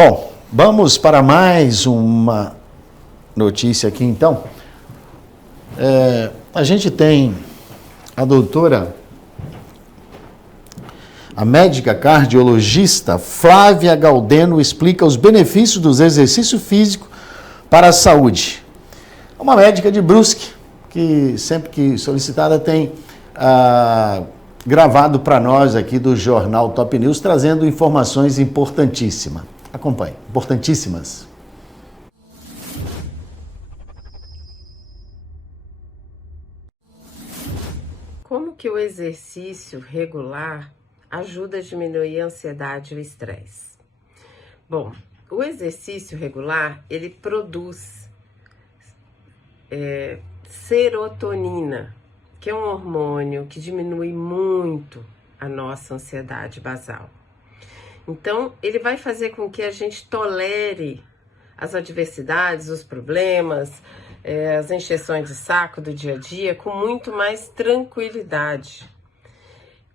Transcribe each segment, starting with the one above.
Bom, vamos para mais uma notícia aqui então. A gente tem a doutora, a médica cardiologista Flávia Galdeno explica os benefícios do exercício físico para a saúde. Uma médica de Brusque, que sempre que solicitada tem gravado para nós aqui do Jornal Top News, trazendo informações importantíssimas. Acompanhe, importantíssimas. Como que o exercício regular ajuda a diminuir a ansiedade e o estresse? Bom, o exercício regular, ele produz serotonina, que é um hormônio que diminui muito a nossa ansiedade basal. Então, ele vai fazer com que a gente tolere as adversidades, os problemas, as encheções de saco do dia a dia com muito mais tranquilidade.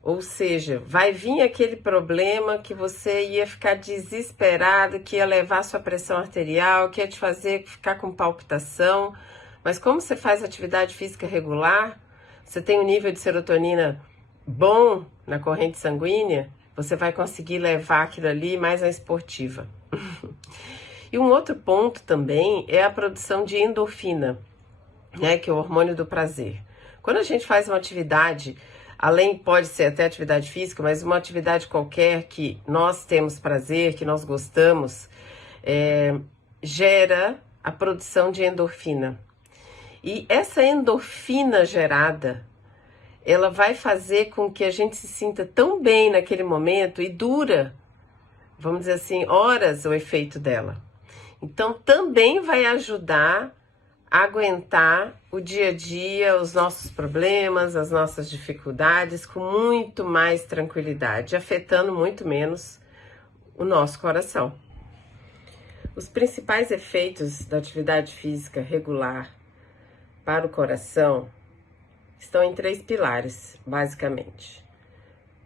Ou seja, vai vir aquele problema que você ia ficar desesperado, que ia levar sua pressão arterial, que ia te fazer ficar com palpitação. Mas como você faz atividade física regular, você tem um nível de serotonina bom na corrente sanguínea, você vai conseguir levar aquilo ali mais à esportiva. E um outro ponto também é a produção de endorfina, né, que é o hormônio do prazer. Quando a gente faz uma atividade, além pode ser até atividade física, mas uma atividade qualquer que nós temos prazer, que nós gostamos, gera a produção de endorfina. E essa endorfina gerada, ela vai fazer com que a gente se sinta tão bem naquele momento e dura, vamos dizer assim, horas o efeito dela. Então, também vai ajudar a aguentar o dia a dia, os nossos problemas, as nossas dificuldades com muito mais tranquilidade, afetando muito menos o nosso coração. Os principais efeitos da atividade física regular para o coração estão em 3 pilares, basicamente.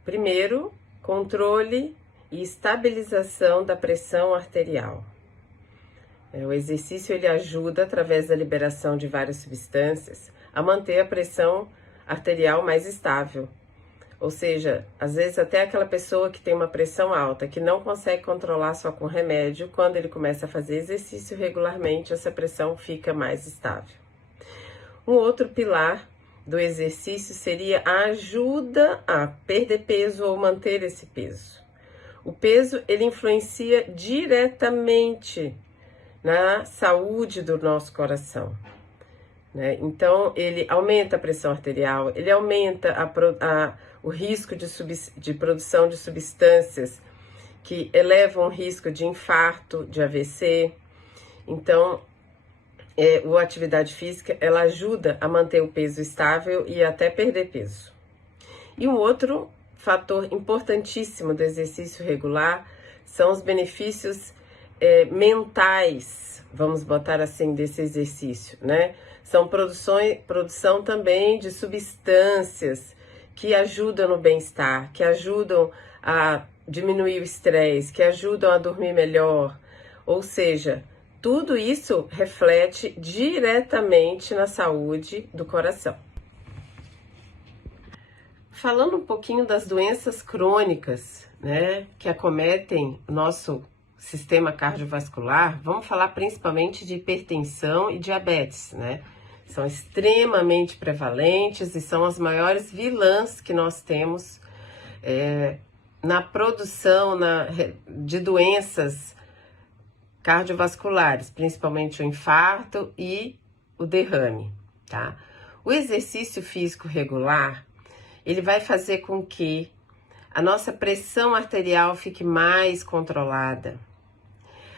Primeiro, controle e estabilização da pressão arterial. O exercício ele ajuda, através da liberação de várias substâncias, a manter a pressão arterial mais estável. Ou seja, às vezes até aquela pessoa que tem uma pressão alta, que não consegue controlar só com remédio, quando ele começa a fazer exercício regularmente, essa pressão fica mais estável. Um outro pilar do exercício seria a ajuda a perder peso ou manter esse peso. O peso, ele influencia diretamente na saúde do nosso coração, né? Então, ele aumenta a pressão arterial, ele aumenta o risco de produção de substâncias que elevam o risco de infarto, de AVC. Então, a atividade física, ela ajuda a manter o peso estável e até perder peso. E um outro fator importantíssimo do exercício regular são os benefícios mentais, vamos botar assim, desse exercício, né? São produção também de substâncias que ajudam no bem-estar, que ajudam a diminuir o estresse, que ajudam a dormir melhor. Ou seja, tudo isso reflete diretamente na saúde do coração. Falando um pouquinho das doenças crônicas, né, que acometem o nosso sistema cardiovascular, vamos falar principalmente de hipertensão e diabetes, né? São extremamente prevalentes e são as maiores vilãs que nós temos na produção de doenças cardiovasculares, principalmente o infarto e o derrame, tá? O exercício físico regular, ele vai fazer com que a nossa pressão arterial fique mais controlada.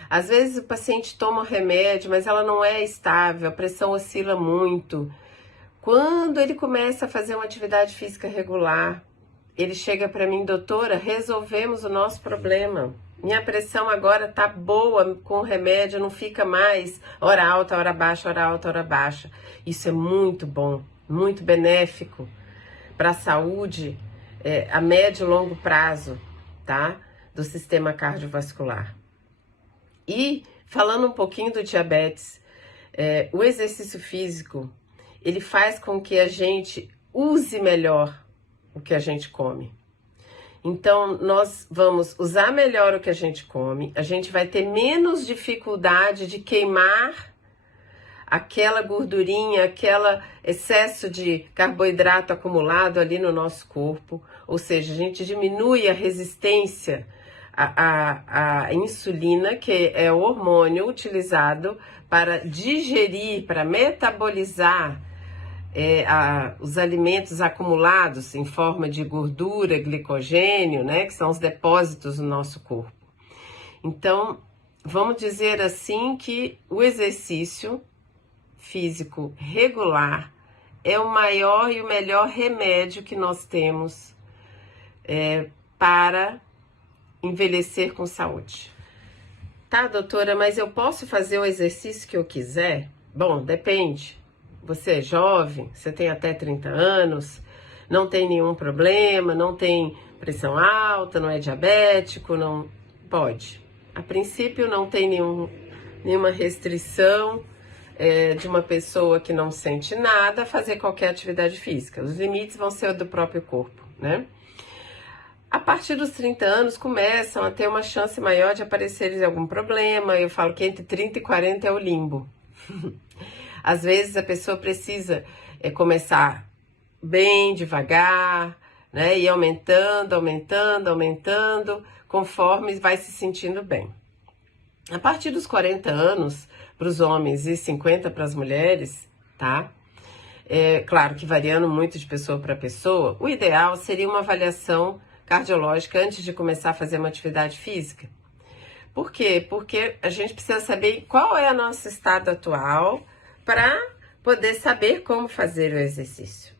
Às vezes o paciente toma o remédio, mas ela não é estável, a pressão oscila muito. Quando ele começa a fazer uma atividade física regular, ele chega para mim, doutora, resolvemos o nosso problema. Minha pressão agora tá boa com o remédio, não fica mais hora alta, hora baixa, hora alta, hora baixa. Isso é muito bom, muito benéfico para a saúde a médio e longo prazo, tá? Do sistema cardiovascular. E falando um pouquinho do diabetes, o exercício físico, ele faz com que a gente use melhor o que a gente come. Então, nós vamos usar melhor o que a gente come, a gente vai ter menos dificuldade de queimar aquela gordurinha, aquele excesso de carboidrato acumulado ali no nosso corpo, ou seja, a gente diminui a resistência à insulina, que é o hormônio utilizado para digerir, para metabolizar os alimentos acumulados em forma de gordura, glicogênio, né, que são os depósitos no nosso corpo. Então, vamos dizer assim que o exercício físico regular é o maior e o melhor remédio que nós temos para envelhecer com saúde. Tá, doutora, mas eu posso fazer o exercício que eu quiser? Bom, depende. Você é jovem, você tem até 30 anos, não tem nenhum problema, não tem pressão alta, não é diabético, não pode. A princípio não tem nenhuma restrição de uma pessoa que não sente nada fazer qualquer atividade física. Os limites vão ser do próprio corpo, né? A partir dos 30 anos começam a ter uma chance maior de aparecer algum problema. Eu falo que entre 30 e 40 é o limbo. Às vezes a pessoa precisa começar bem devagar, né? E aumentando, conforme vai se sentindo bem. A partir dos 40 anos, para os homens e 50 para as mulheres, tá? Claro que variando muito de pessoa para pessoa, o ideal seria uma avaliação cardiológica antes de começar a fazer uma atividade física. Por quê? Porque a gente precisa saber qual é o nosso estado atual para poder saber como fazer o exercício,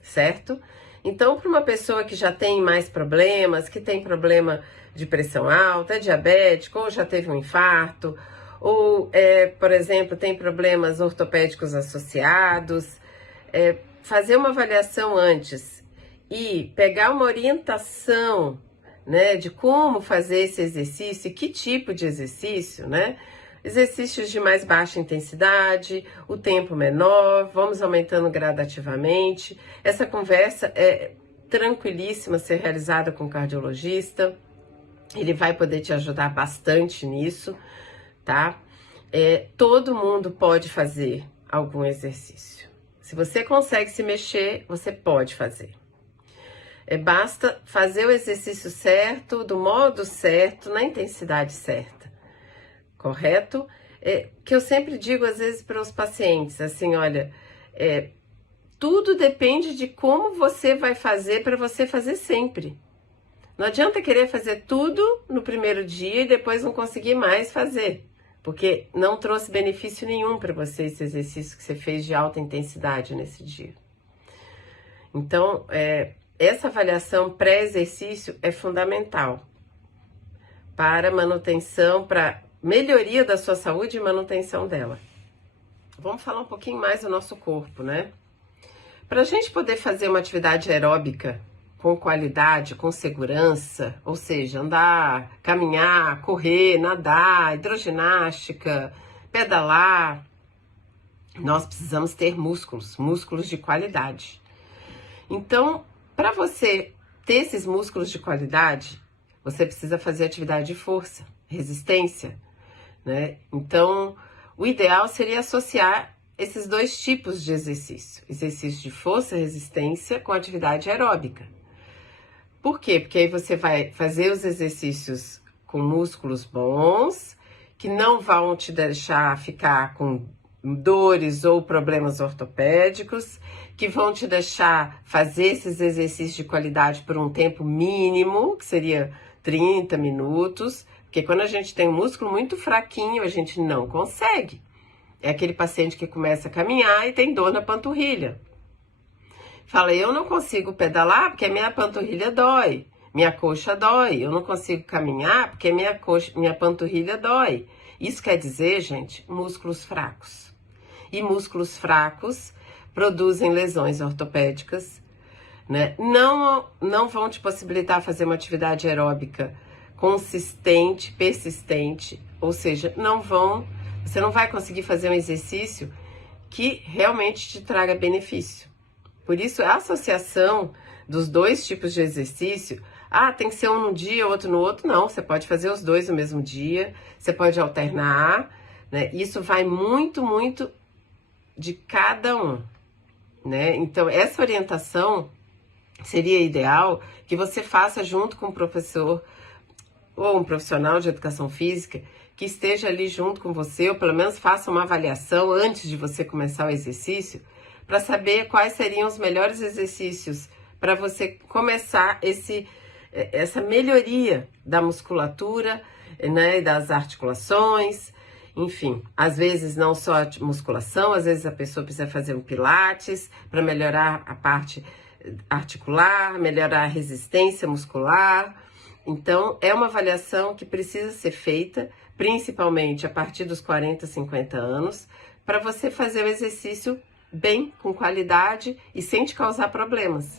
certo? Então, para uma pessoa que já tem mais problemas, que tem problema de pressão alta, é diabético, ou já teve um infarto, ou, por exemplo, tem problemas ortopédicos associados, fazer uma avaliação antes e pegar uma orientação, né, de como fazer esse exercício e que tipo de exercício, né? Exercícios de mais baixa intensidade, o tempo menor, vamos aumentando gradativamente. Essa conversa é tranquilíssima ser realizada com o cardiologista, ele vai poder te ajudar bastante nisso, tá? Todo mundo pode fazer algum exercício. Se você consegue se mexer, você pode fazer. Basta fazer o exercício certo, do modo certo, na intensidade certa, correto? Que eu sempre digo às vezes para os pacientes, assim, olha, tudo depende de como você vai fazer para você fazer sempre. Não adianta querer fazer tudo no primeiro dia e depois não conseguir mais fazer, porque não trouxe benefício nenhum para você esse exercício que você fez de alta intensidade nesse dia. Então, essa avaliação pré-exercício é fundamental para manutenção, para melhoria da sua saúde e manutenção dela. Vamos falar um pouquinho mais do nosso corpo, né? Para a gente poder fazer uma atividade aeróbica com qualidade, com segurança, ou seja, andar, caminhar, correr, nadar, hidroginástica, pedalar, nós precisamos ter músculos de qualidade. Então, para você ter esses músculos de qualidade, você precisa fazer atividade de força, resistência, né? Então, o ideal seria associar esses dois tipos de exercício. Exercício de força e resistência com atividade aeróbica. Por quê? Porque aí você vai fazer os exercícios com músculos bons, que não vão te deixar ficar com dores ou problemas ortopédicos, que vão te deixar fazer esses exercícios de qualidade por um tempo mínimo, que seria 30 minutos, porque quando a gente tem um músculo muito fraquinho, a gente não consegue. É aquele paciente que começa a caminhar e tem dor na panturrilha. Fala, eu não consigo pedalar porque minha panturrilha dói, minha coxa dói, eu não consigo caminhar porque minha panturrilha dói. Isso quer dizer, gente, músculos fracos. E músculos fracos produzem lesões ortopédicas, né? Não vão te possibilitar fazer uma atividade aeróbica consistente, persistente, Ou seja, você não vai conseguir fazer um exercício que realmente te traga benefício. Por isso, a associação dos dois tipos de exercício, tem que ser um num dia, outro no outro, não, você pode fazer os dois no mesmo dia, você pode alternar, né? Isso vai muito, muito de cada um, né? Então, essa orientação seria ideal que você faça junto com um professor ou um profissional de educação física que esteja ali junto com você, ou pelo menos faça uma avaliação antes de você começar o exercício, para saber quais seriam os melhores exercícios para você começar essa melhoria da musculatura, né, das articulações, enfim. Às vezes não só a musculação, às vezes a pessoa precisa fazer um pilates para melhorar a parte articular, melhorar a resistência muscular. Então, é uma avaliação que precisa ser feita, principalmente a partir dos 40, 50 anos, para você fazer o exercício bem, com qualidade e sem te causar problemas.